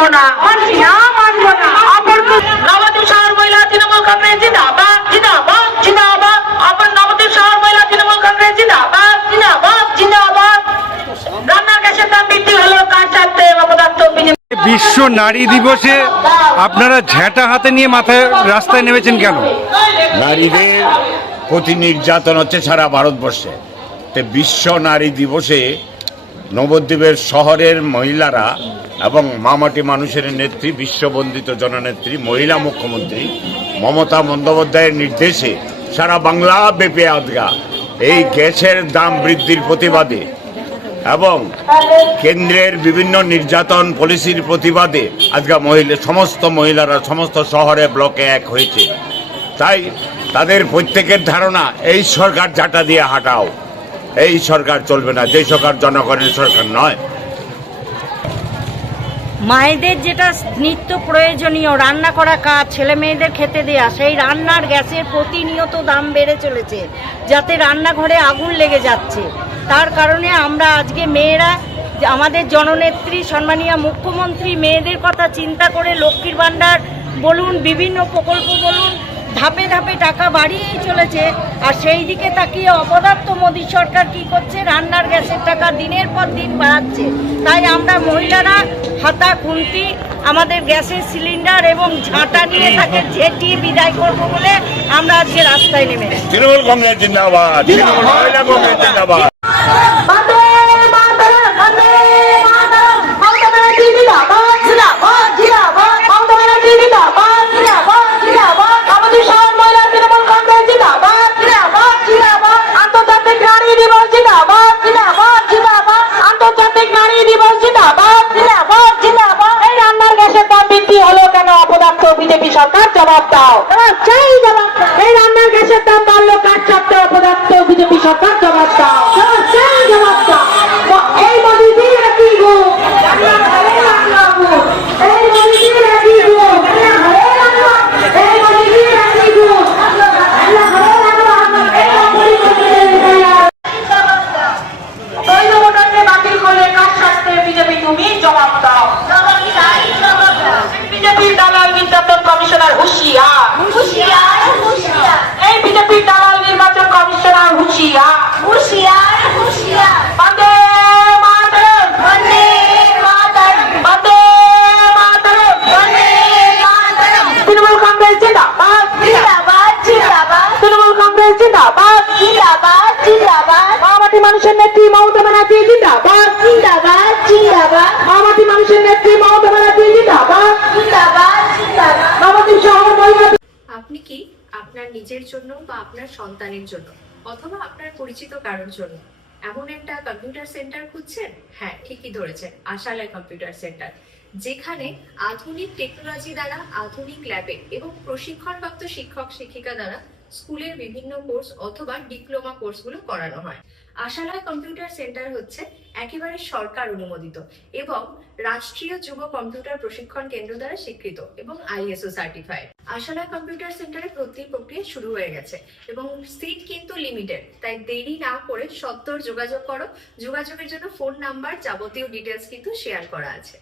মানবো না, মানছি না, মানবো না। নবদ্বীপ শহর মহিলা তৃণমূল কংগ্রেস জিন্দাবাদ, জিন্দাবাদ, জিন্দাবাদ। নবদ্বীপ শহর মহিলা তৃণমূল কংগ্রেস জিন্দাবাদ, জিন্দাবাদ, জিন্দাবাদ। রান্নার গ্যাসের দাম বৃদ্ধি হলো কার স্বার্থে? অপদার্থ বিজেপি। বিশ্ব নারী দিবসে আপনারা ঝেঁটা হাতে নিয়ে মাথায় রাস্তায় নেমেছেন কেন? নারীদের প্রতি নির্যাতন হচ্ছে সারা ভারতবর্ষে। বিশ্ব নারী দিবসে নবদ্বীপের শহরের মহিলারা এবং মামাটি মানুষের নেত্রী, বিশ্ববন্দিত জননেত্রী মহিলা মুখ্যমন্ত্রী মমতা বন্দ্যোপাধ্যায়ের নির্দেশে সারা বাংলা ব্যাপী আজকা এই গ্যাসের দাম বৃদ্ধির প্রতিবাদে এবং কেন্দ্রের বিভিন্ন নির্যাতন পলিসির প্রতিবাদে আজকে সমস্ত মহিলারা সমস্ত শহরে ব্লকে এক হয়েছে। তাই তাদের প্রত্যেকের ধারণা এই সরকার ঝাঁটা দিয়ে হাঁটাও, এই সরকার চলবে না, যে সরকার জনগণের সরকার নয়। মায়েদের যেটা নিত্য প্রয়োজনীয় রান্না করা কাজ, ছেলে মেয়েদের খেতে দেয়া, সেই রান্নার গ্যাসের প্রতিনিয়ত দাম বেড়ে চলেছে, যাতে রান্নাঘরে আগুন লেগে যাচ্ছে। তার কারণে আমরা আজকে মেয়েরা আমাদের জননেত্রী সম্মানীয় মুখ্যমন্ত্রী মেয়েদের কথা চিন্তা করে লক্ষ্মীর ভাণ্ডার বলুন, বিভিন্ন প্রকল্প বলুন, ধাপে ধাপে টাকা বাড়িয়েই চলেছে। আর সেই দিকে তাকিয়ে অপদার্থ মোদী সরকার কি করছে? রান্নার গ্যাসের টাকা দিনের পর দিন বাড়াচ্ছে। তাই আমরা মহিলারা হাতা খুন্তি আমাদের গ্যাসের সিলিন্ডার এবং ঝাঁটা নিয়ে তাকে ঝেঁটিয়ে বিদায় করবো বলে আমরা আজকে রাস্তায় নেমেছি। তৃণমূল কংগ্রেস জিন্দাবাদ, তৃণমূল মহিলা কংগ্রেস জিন্দাবাদ। বিজেপি সরকার জবাব দাও, চাই জবাব। এই রান্নার গ্যাসের দাম বাড়লো কার চাপতে? অপদার্থ বিজেপি সরকার জবাব দাও, চাই জবাব দাও। এই মোদীজির একই গুণ, এই মোদীজির একই গুণ, এই মোদীজির একই গুণ। বৈধ ভোটারকে বাতিল করলে কার স্বার্থে? বিজেপি তুমি জবাব দাও, বিজেপির দালাল নির্বাচন কমিশনার হুঁশিয়ার, হুঁশিয়ার, হুঁশিয়ার। এই বিজেপির দালাল নির্বাচন কমিশনার হুঁশিয়ার, হুঁশিয়ার, হুঁশিয়ার। বন্দে মাতরম, বন্দে মাতরম, বন্দে মাতরম, বন্দে মাতরম। তৃণমূল কংগ্রেস জিন্দাবাদ, জিন্দাবাদ, জিন্দাবাদ। তৃণমূল কংগ্রেস জিন্দাবাদ, জিন্দাবাদ, জিন্দাবাদ। মামাটি মানুষের নেত্রী মমতা ব্যানার্জি জিন্দাবাদ, জিন্দাবাদ, জিন্দাবাদ। মামাটি মানুষের নেত্রী মমতা ব্যানার্জি জিন্দাবাদ, জিন্দাবাদ, জিন্দাবাদ। নবদ্বীপ শহর মহিলা। আপনি কি আপনার নিজের জন্য বা আপনার সন্তানের জন্য অথবা আপনার পরিচিত কারোর জন্য এমন একটা কম্পিউটার সেন্টার খুঁজছেন? হ্যাঁ, ঠিকই ধরেছেন, আশালয় কম্পিউটার সেন্টার, যেখানে আধুনিক টেকনোলজি দ্বারা আধুনিক ল্যাবে এবং প্রশিক্ষণপ্রাপ্ত শিক্ষক শিক্ষিকা দ্বারা স্কুলের বিভিন্ন কোর্স অথবা ডিপ্লোমা কোর্সগুলো করানো হয়। আশালয় কম্পিউটার সেন্টার হচ্ছে একেবারে সরকার অনুমোদিত এবং রাষ্ট্রীয় যুব কম্পিউটার প্রশিক্ষণ কেন্দ্র দ্বারা স্বীকৃত এবং ISO সার্টিফাইড। আশালয় কম্পিউটার সেন্টারে ভর্তির প্রক্রিয়া শুরু হয়ে গেছে এবং সিট কিন্তু লিমিটেড, তাই দেরি না করে সত্বর যোগাযোগ করো। যোগাযোগের জন্য ফোন নাম্বার, যাবতীয় ডিটেলস কিন্তু শেয়ার করা আছে।